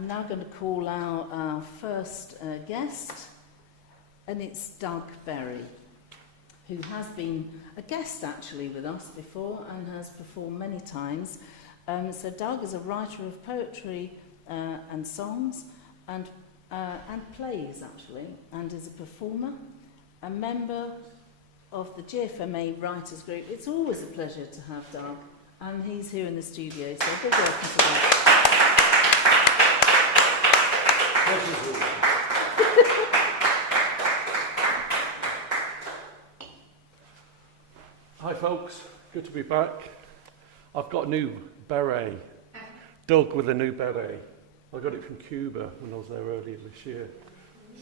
I'm now going to call our first guest, and it's Doug Berry, who has been a guest actually with us before and has performed many times. So Doug is a writer of poetry and songs and plays actually, and is a performer, a member of the GFMA Writers Group. It's always a pleasure to have Doug, and he's here in the studio, so big welcome to Doug. Hi folks, good to be back. I've got a new beret, Doug with a new beret. I got it from Cuba when I was there earlier this year.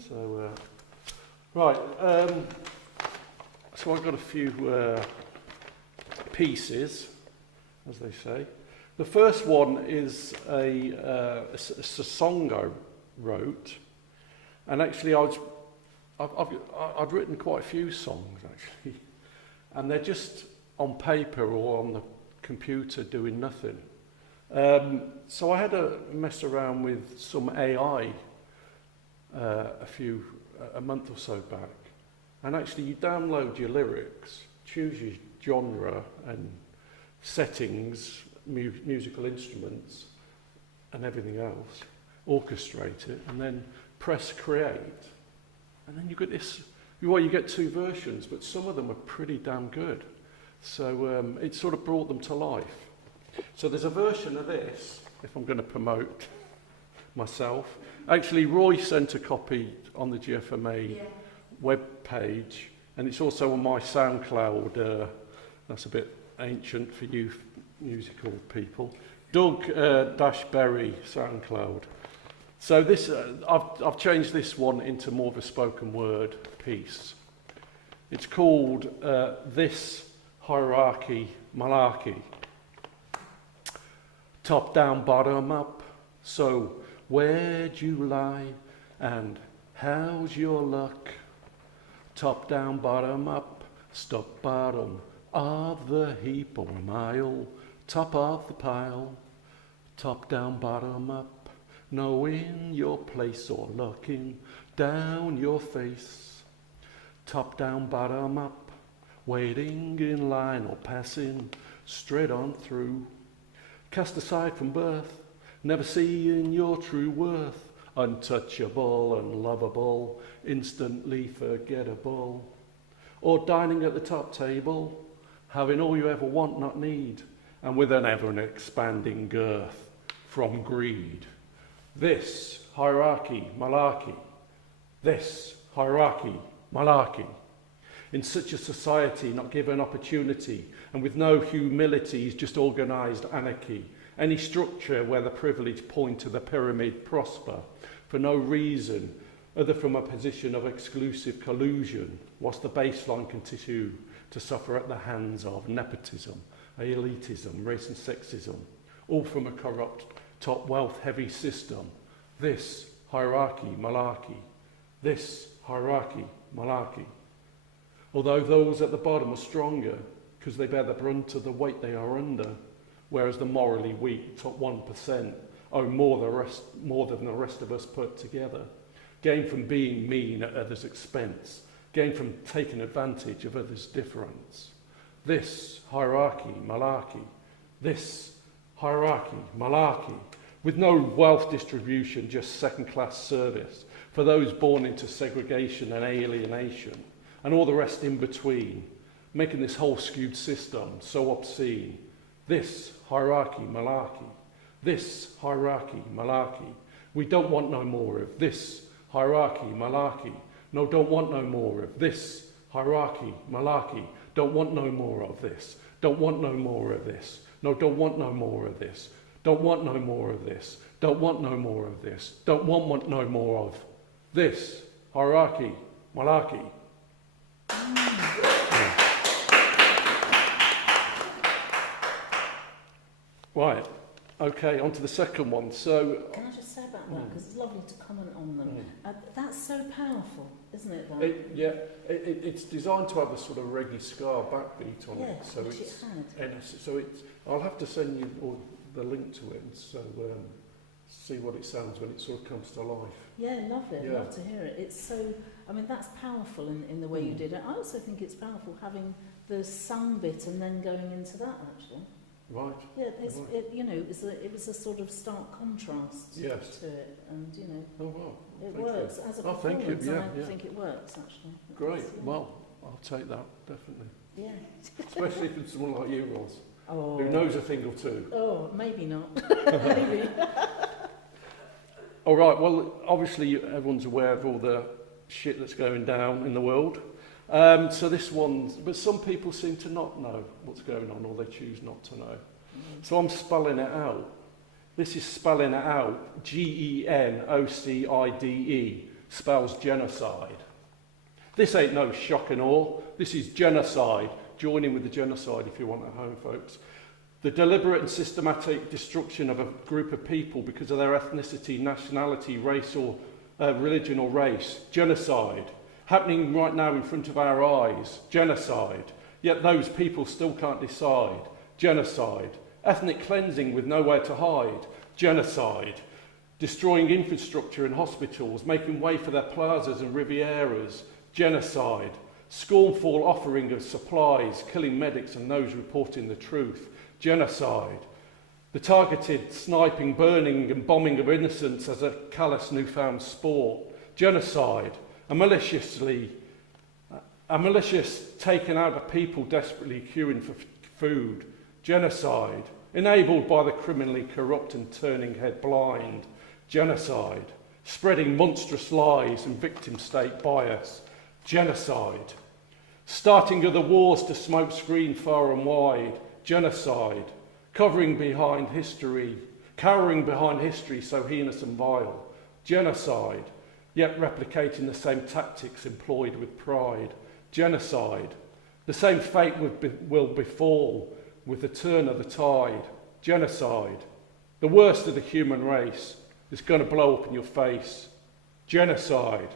So, so I've got a few pieces, as they say. The first one is a song I wrote, and actually I'd written quite a few songs actually, and they're just on paper or on the computer doing nothing. So I had to mess around with some AI a month or so back, and actually you download your lyrics, choose your genre and settings, musical instruments and everything else, orchestrate it, and then press create, and then you get this. Well, you get two versions, but some of them are pretty damn good. So it sort of brought them to life. So there's a version of this, if I'm going to promote myself. Actually, Roy sent a copy on the GFMA web page, and it's also on my SoundCloud. That's a bit ancient for you musical people. Doug Berry SoundCloud. So this, I've changed this one into more of a spoken word piece. It's called This Hierarchy Malarkey. Top down, bottom up. So where'd you lie and how's your luck? Top down, bottom up. Stop bottom of the heap or a mile. Top of the pile. Top down, bottom up. Knowing your place or looking down your face. Top down, bottom up. Waiting in line or passing straight on through. Cast aside from birth, never seeing your true worth. Untouchable and lovable, instantly forgettable. Or dining at the top table, having all you ever want, not need, and with an ever-expanding girth from greed. This hierarchy malarkey. This hierarchy malarkey. In such a society not given opportunity and with no humility is just organised anarchy. Any structure where the privileged point to the pyramid prosper for no reason other from a position of exclusive collusion, whilst the baseline continue to suffer at the hands of nepotism, elitism, race and sexism, all from a corrupt top wealth heavy system. This hierarchy malarkey. This hierarchy malarkey. Although those at the bottom are stronger because they bear the brunt of the weight they are under, whereas the morally weak top 1% owe more than the rest of us put together. Gain from being mean at others' expense. Gain from taking advantage of others' difference. This hierarchy malarkey. This hierarchy malarkey. With no wealth distribution, just second-class service for those born into segregation and alienation, and all the rest in between, making this whole skewed system so obscene. This hierarchy malarkey. This hierarchy malarkey. We don't want no more of this hierarchy malarkey. No, don't want no more of this hierarchy malarkey. Don't want no more of this. Don't want no more of this. No, don't want no more of this. Don't want no more of this. Don't want no more of this. Don't want no more of this hierarchy malarkey. Right, okay, on to the second one. So, can I just say about that, because it's lovely to comment on them. That's so powerful, isn't it? It's designed to have a sort of reggae ska backbeat on it. So I'll have to send you all the link to it. So see what it sounds when it sort of comes to life. Yeah, lovely. Yeah. I'd love to hear it. It's so, I mean, that's powerful in the way you did it. I also think it's powerful having the sung bit and then going into that, actually. Right. Yeah, it's, Right. it was a sort of stark contrast Yes. to it, and, you know, Oh, wow. it Thank works you. as a Oh, thank performance, you. and Yeah, I yeah. think it works, actually. Great. Yeah. Well, I'll take that, definitely. Yeah. Especially if it's someone like you, Ros, Oh. who knows a thing or two. Oh, maybe not. Maybe. All right, well, obviously everyone's aware of all the shit that's going down in the world. So this one, but some people seem to not know what's going on, or they choose not to know. So I'm spelling it out. This is spelling it out. Genocide spells genocide. This ain't no shock and awe. This is genocide. Join in with the genocide if you want at home, folks. The deliberate and systematic destruction of a group of people because of their ethnicity, nationality, race or religion or race. Genocide. Happening right now in front of our eyes. Genocide. Yet those people still can't decide. Genocide. Ethnic cleansing with nowhere to hide. Genocide. Destroying infrastructure and hospitals, making way for their plazas and Rivieras. Genocide. Scornful offering of supplies, killing medics and those reporting the truth. Genocide. The targeted sniping, burning and bombing of innocents as a callous newfound sport. Genocide. A malicious taking out of people desperately queuing for food. Genocide. Enabled by the criminally corrupt and turning head blind. Genocide. Spreading monstrous lies and victim state bias. Genocide. Starting of the wars to smoke screen far and wide. Genocide. Cowering behind history so heinous and vile. Genocide. Yet replicating the same tactics employed with pride. Genocide. The same fate will befall with the turn of the tide. Genocide. The worst of the human race is going to blow up in your face. Genocide.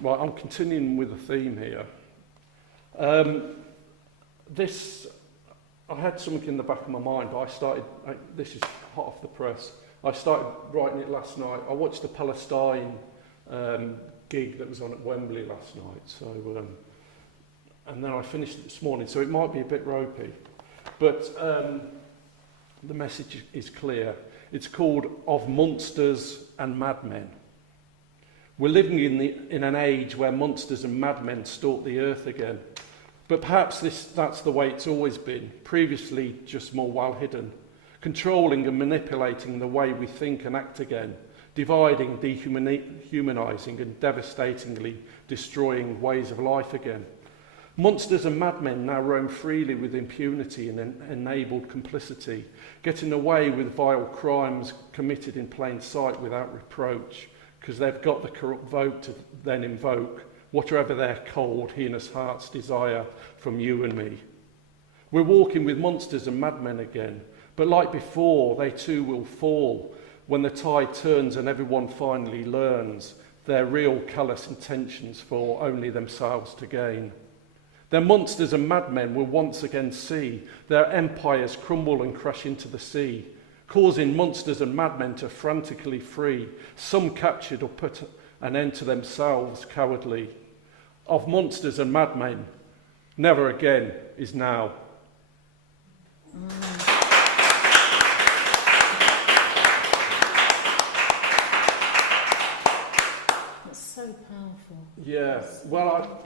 Right, I'm continuing with the theme here. I had something in the back of my mind, but this is hot off the press. I started writing it last night. I watched the Palestine gig that was on at Wembley last night, and then I finished it this morning, so it might be a bit ropey. But the message is clear. It's called Of Monsters and Madmen. We're living in an age where monsters and madmen stalk the earth again. But perhaps that's the way it's always been, previously just more well hidden, controlling and manipulating the way we think and act again, dividing, dehumanising and devastatingly destroying ways of life again. Monsters and madmen now roam freely with impunity and enabled complicity, getting away with vile crimes committed in plain sight without reproach, because they've got the corrupt vote to then invoke whatever their cold, heinous hearts desire from you and me. We're walking with monsters and madmen again, but like before, they too will fall when the tide turns and everyone finally learns their real callous intentions for only themselves to gain. Their monsters and madmen will once again see their empires crumble and crash into the sea, causing monsters and madmen to frantically flee, some captured or put an end to themselves cowardly. Of monsters and madmen, never again is now. It's so powerful. Yeah, well,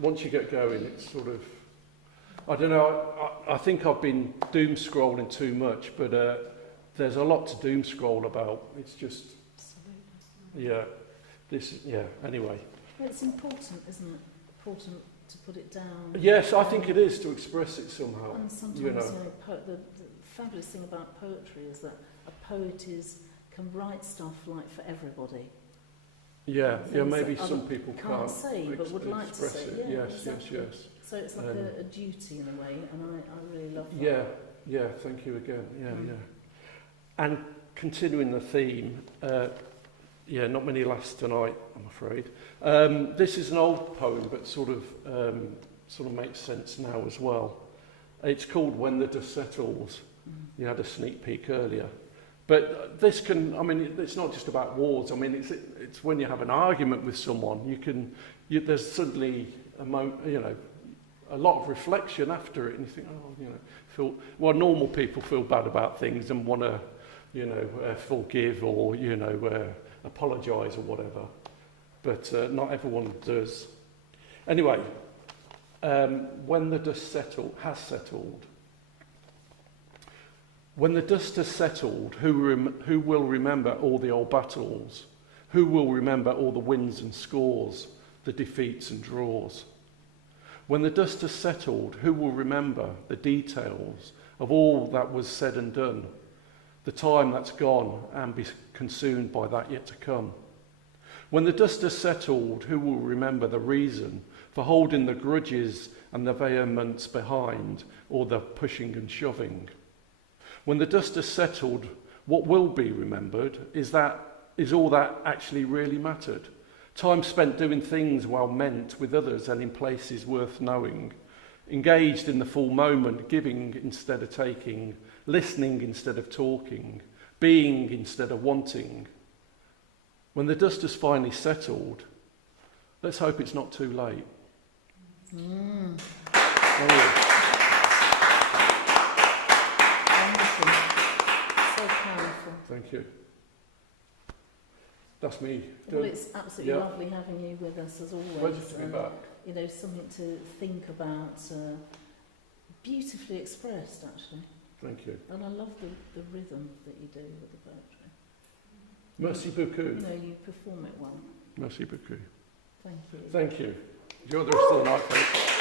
once you get going, it's sort of, I don't know, I think I've been doom scrolling too much, but there's a lot to doom scroll about. It's just, anyway. Well, it's important, isn't it? Important to put it down. Yes, I think it is, to express it somehow. And sometimes, the fabulous thing about poetry is that a poet can write stuff like for everybody. Yeah, Things maybe that some people can't say, but would like to say. it. Yeah, Yes, exactly. yes. So it's like a duty in a way, and I really love that. Yeah, thank you again. Yeah. And continuing the theme, not many laughs tonight, I'm afraid. This is an old poem, but sort of sort of makes sense now as well. It's called When the Dust Settles. You had a sneak peek earlier. But this can, I mean, it's not just about wars. I mean, it's when you have an argument with someone, there's suddenly a lot of reflection after it, and you think, normal people feel bad about things and want to, forgive or, apologise or whatever. But not everyone does. Anyway, when the dust has settled. When the dust has settled, who will remember all the old battles? Who will remember all the wins and scores, the defeats and draws? When the dust has settled, who will remember the details of all that was said and done, the time that's gone and be consumed by that yet to come? When the dust has settled, who will remember the reason for holding the grudges and the vehemence behind, or the pushing and shoving? When the dust has settled, what will be remembered is all that actually really mattered. Time spent doing things well meant with others and in places worth knowing. Engaged in the full moment, giving instead of taking, listening instead of talking, being instead of wanting. When the dust has finally settled, let's hope it's not too late. So powerful. Thank you. That's me. Well, it's absolutely lovely having you with us as always. Pleasure to be back. Something to think about. Beautifully expressed, actually. Thank you. And I love the rhythm that you do with the poetry. Merci beaucoup. You perform it well. Merci beaucoup. Thank you. Thank you. Enjoy the rest of the night, folks.